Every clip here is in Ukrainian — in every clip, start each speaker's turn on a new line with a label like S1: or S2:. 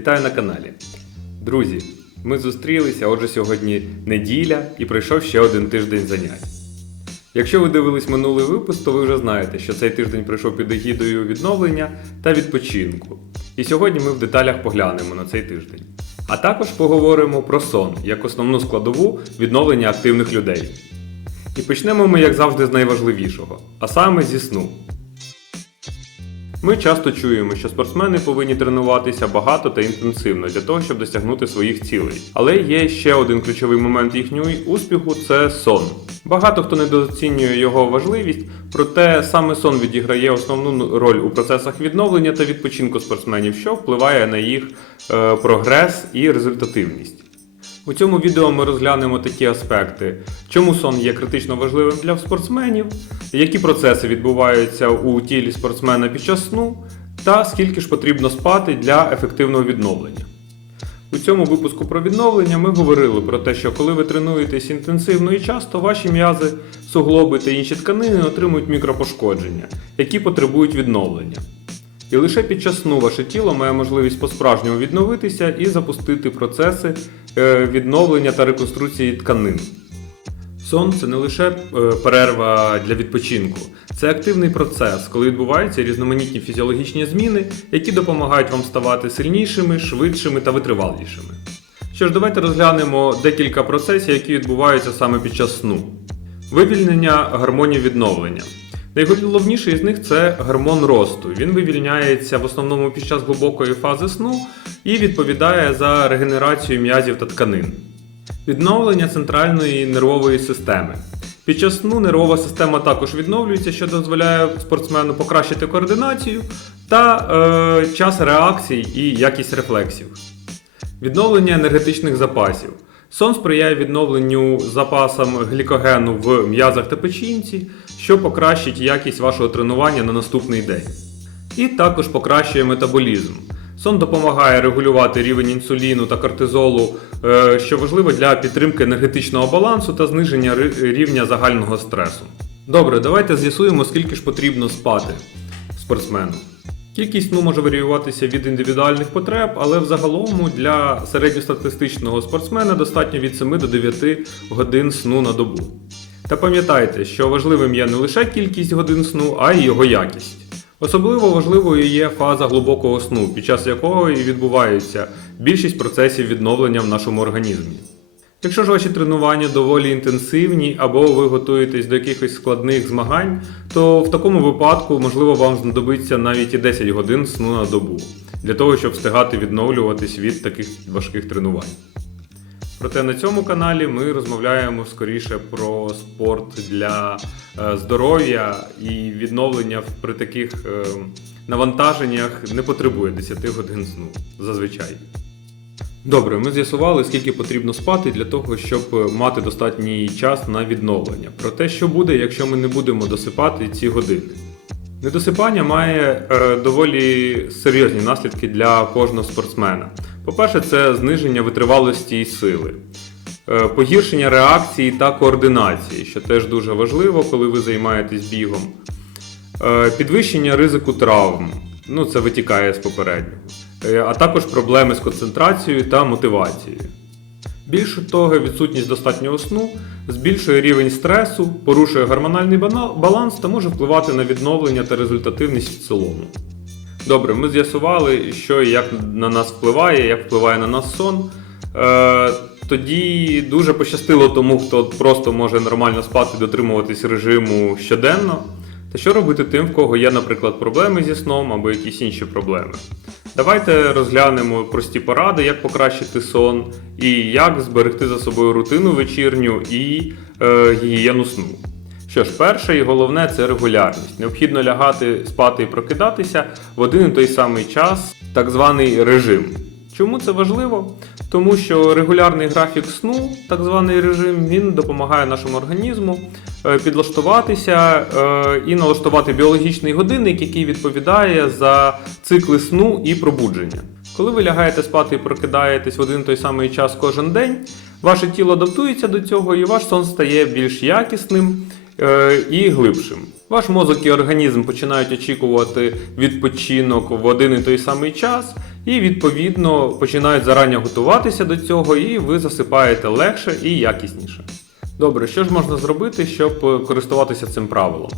S1: Вітаю на каналі. Друзі, ми зустрілися, отже, сьогодні неділя і пройшов ще один тиждень занять. Якщо ви дивились минулий випуск, то ви вже знаєте, що цей тиждень пройшов під егідою відновлення та відпочинку. І сьогодні ми в деталях поглянемо на цей тиждень. А також поговоримо про сон як основну складову відновлення активних людей. І почнемо ми, як завжди, з найважливішого, а саме зі сну. Ми часто чуємо, що спортсмени повинні тренуватися багато та інтенсивно для того, щоб досягнути своїх цілей. Але є ще один ключовий момент їхнього успіху це сон. Багато хто недооцінює його важливість, проте саме сон відіграє основну роль у процесах відновлення та відпочинку спортсменів, що впливає на їх е, прогрес і результативність. У цьому відео ми розглянемо такі аспекти: чому сон є критично важливим для спортсменів, які процеси відбуваються у тілі спортсмена під час сну, та скільки ж потрібно спати для ефективного відновлення. У цьому випуску про відновлення ми говорили про те, що коли ви тренуєтесь інтенсивно і часто, ваші м'язи, суглоби та інші тканини отримують мікропошкодження, які потребують відновлення. І лише під час сну ваше тіло має можливість по-справжньому відновитися і запустити процеси відновлення та реконструкції тканин. Сон це не лише е, перерва для відпочинку, це активний процес, коли відбуваються різноманітні фізіологічні зміни, які допомагають вам ставати сильнішими, швидшими та витривалішими. Що ж, давайте розглянемо декілька процесів, які відбуваються саме під час сну. Вивільнення гормонів відновлення. Найголовніший з них це гормон росту. Він вивільняється в основному під час глибокої фази сну і відповідає за регенерацію м'язів та тканин. Відновлення центральної нервової системи. Під час сну нервова система також відновлюється, що дозволяє спортсмену покращити координацію та е, час реакцій і якість рефлексів. Відновлення енергетичних запасів. Сон сприяє відновленню запасам глікогену в м'язах та печінці, що покращить якість вашого тренування на наступний день. І також покращує метаболізм. Сон допомагає регулювати рівень інсуліну та кортизолу, е, що важливо для підтримки енергетичного балансу та зниження рівня загального стресу. Добре, давайте з'ясуємо, скільки ж потрібно спати спортсмену. Кількість сну може варіюватися від індивідуальних потреб, але взагалом для середньостатистичного спортсмена достатньо від 7 до 9 годин сну на добу. Та пам'ятайте, що важливим є не лише кількість годин сну, а й його якість. Особливо важливою є фаза глибокого сну, під час якого і відбувається більшість процесів відновлення в нашому організмі. Якщо ж ваші тренування доволі інтенсивні або ви готуєтесь до якихось складних змагань, то в такому випадку, можливо, вам знадобиться навіть і 10 годин сну на добу для того, щоб встигати відновлюватись від таких важких тренувань. Проте на цьому каналі ми розмовляємо скоріше про спорт для е, здоров'я і відновлення при таких е, навантаженнях не потребує 10 годин сну зазвичай. Добре, ми з'ясували, скільки потрібно спати для того, щоб е, мати достатній час на відновлення. Про те, що буде, якщо ми не будемо досипати ці години. Недосипання має е, доволі серйозні наслідки для кожного спортсмена. По-перше, це зниження витривалості і сили, е, погіршення реакції та координації, що теж дуже важливо, коли ви займаєтесь бігом, е, підвищення ризику травм, ну це витікає з попереднього, Е, а також проблеми з концентрацією та мотивацією. Більше того, відсутність достатнього сну збільшує рівень стресу, порушує гормональний баланс та може впливати на відновлення та результативність в цілому. Добре, ми з'ясували, що і як на нас впливає, як впливає на нас сон. Е, тоді дуже пощастило тому, хто просто може нормально спати, дотримуватись режиму щоденно. Та що робити тим, в кого є, наприклад, проблеми зі сном або якісь інші проблеми? Давайте розглянемо прості поради, як покращити сон і як зберегти за собою рутину вечірню і е, гігієну сну. Що ж, перше і головне це регулярність. Необхідно лягати, спати і прокидатися в один і той самий час, так званий режим. Чому це важливо? Тому що регулярний графік сну, так званий режим, він допомагає нашому організму е, підлаштуватися е, і налаштувати біологічний годинник, який відповідає за цикли сну і пробудження. Коли ви лягаєте спати і прокидаєтесь в один і той самий час кожен день, ваше тіло адаптується до цього і ваш сон стає більш якісним і глибшим. Ваш мозок і організм починають очікувати відпочинок в один і той самий час, і відповідно починають зарані готуватися до цього, і ви засипаєте легше і якісніше. Добре, що ж можна зробити, щоб е, користуватися цим правилом?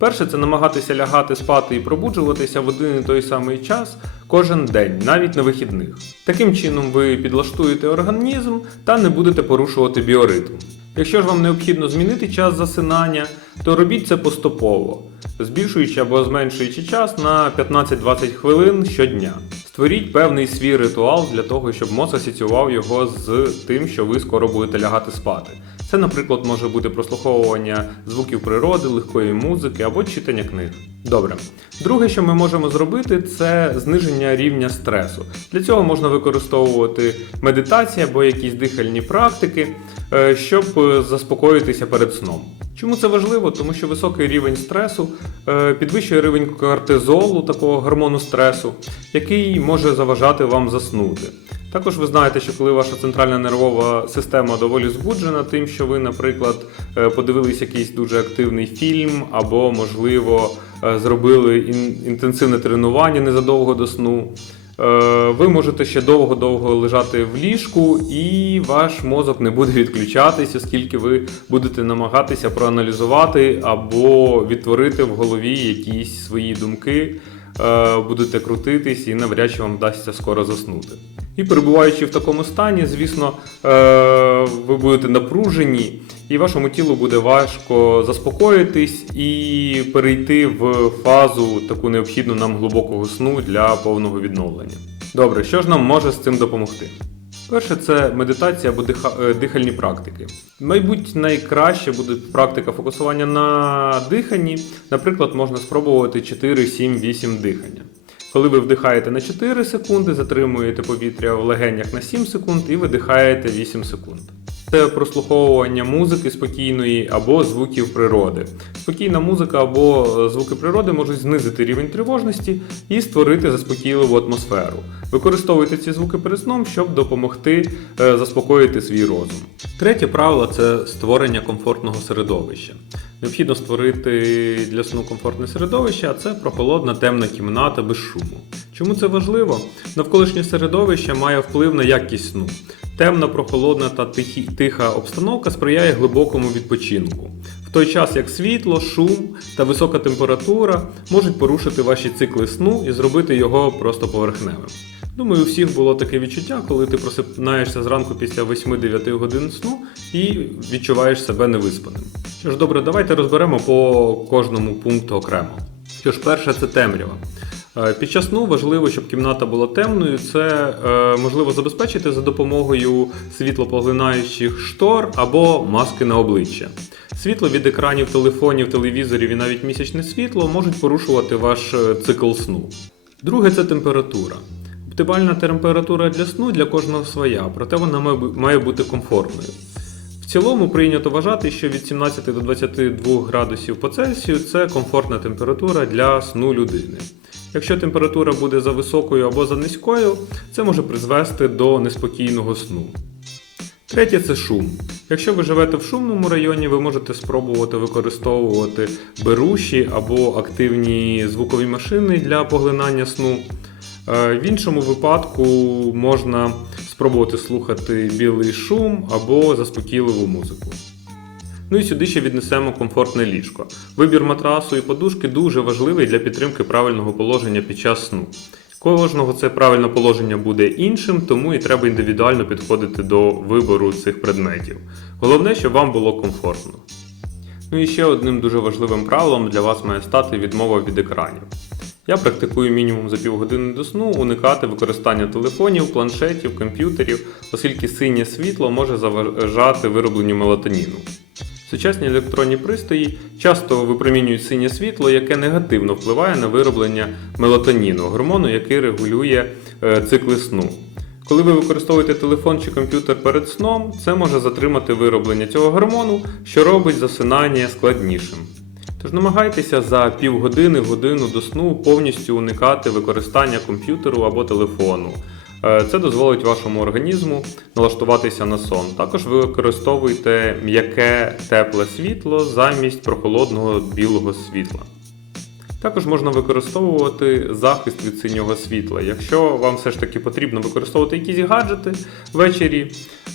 S1: Перше, це намагатися лягати спати і пробуджуватися в один і той самий час кожен день, навіть на вихідних. Таким чином ви підлаштуєте організм та не будете порушувати біоритм. Якщо ж вам необхідно змінити час засинання, то робіть це поступово, збільшуючи або зменшуючи час на 15-20 хвилин щодня. Створіть певний свій ритуал для того, щоб мозок асоціював його з тим, що ви скоро будете лягати спати. Це, наприклад, може бути прослуховування звуків природи, легкої музики або читання книг. Добре. Друге, що ми можемо зробити, це зниження рівня стресу. Для цього можна використовувати медитацію або якісь дихальні практики, е, щоб е, заспокоїтися перед сном. Чому це важливо? Тому що високий рівень стресу е, підвищує рівень кортизолу, такого гормону стресу, який може заважати вам заснути. Також ви знаєте, що коли ваша центральна нервова система доволі збуджена, тим, що ви, наприклад, е, подивились якийсь дуже активний фільм, або, можливо, е, зробили інтенсивне тренування незадовго до сну. е, Ви можете ще довго-довго лежати в ліжку, і ваш мозок не буде відключатись, оскільки ви будете намагатися проаналізувати або відтворити в голові якісь свої думки, будете крутитись і навряд чи вам вдасться скоро заснути. І перебуваючи в такому стані, звісно, е, ви будете напружені, і вашому тілу буде важко заспокоїтись і перейти в фазу таку необхідну нам глибокого сну для повного відновлення. Добре, що ж нам може з цим допомогти? Перше, це медитація або е, дихальні практики. Мабуть, найкраще буде практика фокусування на диханні. Наприклад, можна спробувати 4, 7, 8 дихання. Коли ви вдихаєте на 4 секунди, затримуєте повітря в легенях на 7 секунд і видихаєте 8 секунд. Це прослуховування музики спокійної або звуків природи. Спокійна музика або е, звуки природи можуть знизити рівень тривожності і створити заспокійливу атмосферу. Використовуйте ці звуки перед сном, щоб допомогти е, заспокоїти свій розум. Третє правило це створення комфортного середовища. Необхідно створити для сну комфортне середовище, а це прохолодна темна кімната без шуму. Чому це важливо? Навколишнє середовище має вплив на якість сну. Темна, прохолодна та тихі, тиха обстановка сприяє глибокому відпочинку. В той час як світло, шум та висока температура можуть порушити ваші цикли сну і зробити його просто поверхневим. Думаю, у всіх було таке відчуття, коли ти просипаєшся зранку після 8-9 годин сну і відчуваєш себе невиспаним. Що ж, добре, давайте розберемо по кожному пункту окремо. Що ж, перше, це темрява. Е, Під час сну важливо, щоб кімната була темною. Це е, можливо забезпечити за допомогою світлопоглинаючих штор або маски на обличчя. Світло від екранів телефонів, телевізорів і навіть місячне світло можуть порушувати ваш е, цикл сну. Друге це температура. Оптимальна температура для сну для кожного своя, проте вона має бути комфортною. В цілому прийнято вважати, що від 17 до 22 градусів по Цельсію це комфортна температура для сну людини. Якщо температура буде за високою або за низькою, це може призвести до неспокійного сну. Третє це шум. Якщо ви живете в шумному районі, ви можете спробувати використовувати беруші або активні звукові машини для поглинання сну. Е, В іншому випадку можна спробувати слухати білий шум або заспокійливу музику. Ну і сюди ще віднесемо комфортне ліжко. Вибір матрасу і подушки дуже важливий для підтримки правильного положення під час сну. Кожного це правильне положення буде іншим, тому і треба індивідуально підходити до вибору цих предметів. Головне, щоб вам було комфортно. Ну і ще одним дуже важливим правилом для вас має стати відмова від екранів. Я практикую мінімум за півгодини до сну уникати використання телефонів, планшетів, комп'ютерів, оскільки синє світло може заважати виробленню мелатоніну. Сучасні електронні пристрої часто випромінюють синє світло, яке негативно впливає на вироблення мелатоніну, гормону, який регулює е, цикли сну. Коли ви використовуєте телефон чи комп'ютер перед сном, це може затримати вироблення цього гормону, що робить засинання складнішим. Тож намагайтеся за півгодини годину до сну повністю уникати використання комп'ютеру або телефону. Е, Це дозволить вашому організму налаштуватися на сон. Також ви використовуйте м'яке тепле світло замість прохолодного білого світла. Також можна використовувати захист від синього світла. Якщо вам все ж таки потрібно використовувати якісь гаджети ввечері,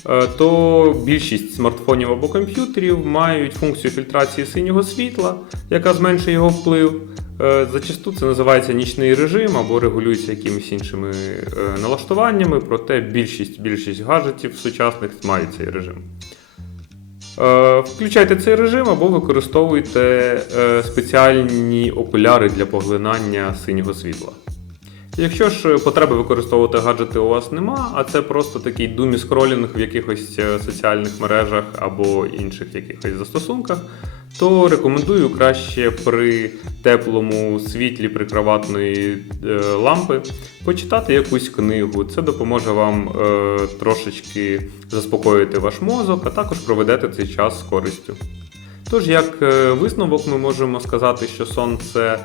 S1: е, то більшість смартфонів або комп'ютерів мають функцію фільтрації синього світла, яка зменшує його вплив. Е, Зачасту це називається нічний режим або регулюється якимись іншими е, налаштуваннями, проте більшість, більшість гаджетів сучасних мають цей режим. Е, Включайте цей режим або використовуйте е, спеціальні окуляри для поглинання синього світла. Якщо ж потреби використовувати гаджети у вас нема, а це просто такий думі скролінг в якихось е, соціальних мережах або інших якихось застосунках, то рекомендую краще при теплому світлі прикроватної е, лампи почитати якусь книгу. Це допоможе вам е, трошечки заспокоїти ваш мозок, а також проведете цей час з користю. Тож, як е, висновок, ми можемо сказати, що сон це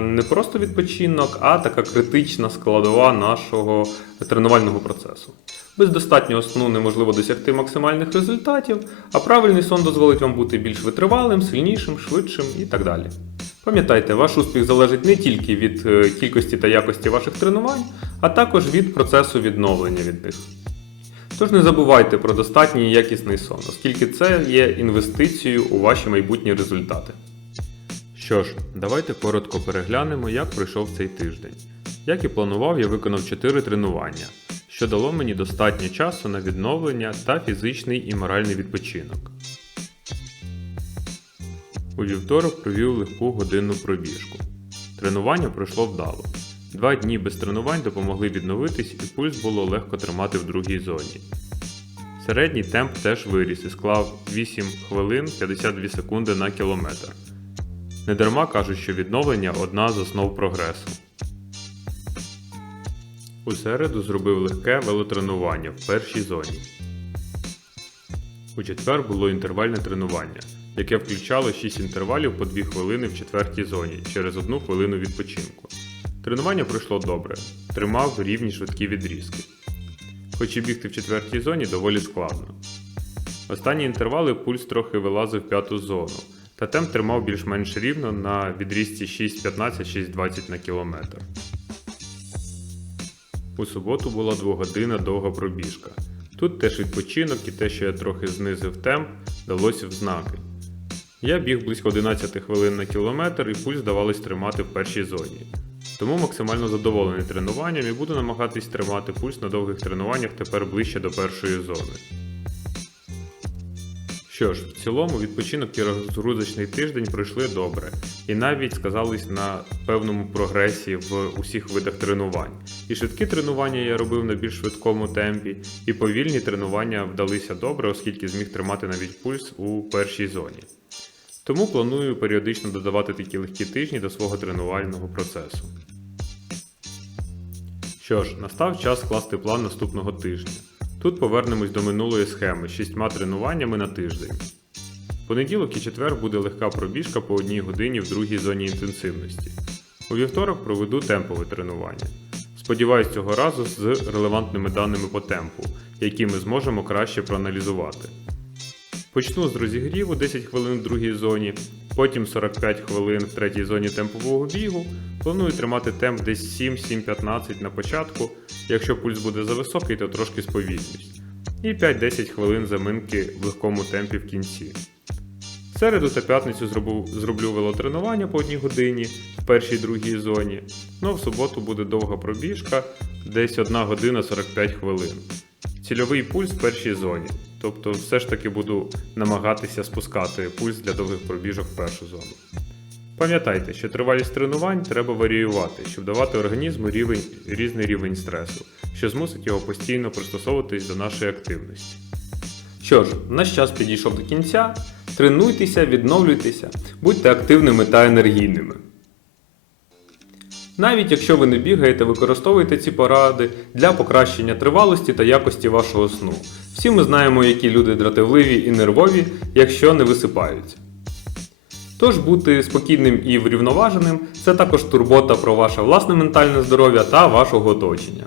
S1: не просто відпочинок, а така критична складова нашого тренувального процесу. Без достатнього сну неможливо досягти максимальних результатів, а правильний сон дозволить вам бути більш витривалим, сильнішим, швидшим і так далі. Пам'ятайте, ваш успіх залежить не тільки від е, кількості та якості ваших тренувань, а також від процесу відновлення від них. Тож не забувайте про достатній і якісний сон, оскільки це є інвестицією у ваші майбутні результати. Що ж, давайте коротко переглянемо, як пройшов цей тиждень. Як і планував, я виконав 4 тренування, що дало мені достатньо часу на відновлення та фізичний і моральний відпочинок. У вівторок провів легку годинну пробіжку. Тренування пройшло вдало. Два дні без тренувань допомогли відновитись і пульс було легко тримати в другій зоні. Середній темп теж виріс і склав 8 хвилин 52 секунди на кілометр. Недарма кажуть, що відновлення одна з основ прогресу. У середу зробив легке велотренування в першій зоні. У четвер було інтервальне тренування, яке включало 6 інтервалів по 2 хвилини в четвертій зоні через 1 хвилину відпочинку. Тренування пройшло добре, тримав рівні швидкі відрізки. Хоч і бігти в четвертій зоні доволі складно. Останні інтервали пульс трохи вилазив в п'яту зону, та темп тримав більш-менш рівно на відрізці 6.15-6.20 на кілометр. У суботу була двогодинна довга пробіжка. Тут теж відпочинок і те, що я трохи знизив темп, далося в знаки. Я біг близько 11 хвилин на кілометр і пульс давалось тримати в першій зоні. Тому максимально задоволений тренуванням і буду намагатись тримати пульс на довгих тренуваннях тепер ближче до першої зони. Що ж, в цілому відпочинок і розгрузочний тиждень пройшли добре, і навіть сказались на певному прогресі в усіх видах тренувань. І швидкі тренування я робив на більш швидкому темпі, і повільні тренування вдалися добре, оскільки зміг тримати навіть пульс у першій зоні. Тому планую періодично додавати такі легкі тижні до свого тренувального процесу. Що ж, настав час скласти план наступного тижня. Тут повернемось до минулої схеми з шістьма тренуваннями на тиждень. Понеділок і четвер буде легка пробіжка по одній годині в другій зоні інтенсивності. У вівторок проведу темпове тренування. Сподіваюсь, цього разу з релевантними даними по темпу, які ми зможемо краще проаналізувати. Почну з розігріву 10 хвилин в другій зоні, потім 45 хвилин в третій зоні темпового бігу. Планую тримати темп десь 7-7-15 на початку. Якщо пульс буде зависокий, то трошки сповільнюсь. І 5-10 хвилин заминки в легкому темпі в кінці. Середу та п'ятницю зроблю, зроблю велотренування по одній годині в першій другій зоні. Ну а в суботу буде довга пробіжка, десь 1 година 45 хвилин. Цільовий пульс в першій зоні. Тобто все ж таки буду намагатися спускати пульс для довгих пробіжок в першу зону. Пам'ятайте, що тривалість тренувань треба варіювати, щоб давати організму рівень, різний рівень стресу, що змусить його постійно пристосовуватись до нашої активності. Що ж, наш час підійшов до кінця. Тренуйтеся, відновлюйтеся, будьте активними та енергійними. Навіть якщо ви не бігаєте, використовуйте ці поради для покращення тривалості та якості вашого сну. Всі ми знаємо, які люди дратівливі і нервові, якщо не висипаються. Тож бути спокійним і врівноваженим це також турбота про ваше власне ментальне здоров'я та вашого оточення.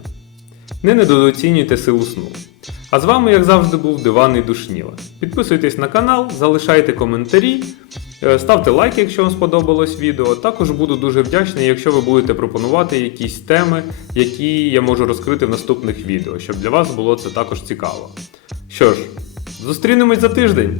S1: Не недооцінюйте силу сну. А з вами, як завжди, був Диванний Душніла. Підписуйтесь на канал, залишайте коментарі, е, ставте лайк, якщо вам сподобалось відео. Також буду дуже вдячний, якщо ви будете пропонувати якісь теми, які я можу розкрити в наступних відео, щоб для вас було це також цікаво. Що ж, зустрінемось за тиждень!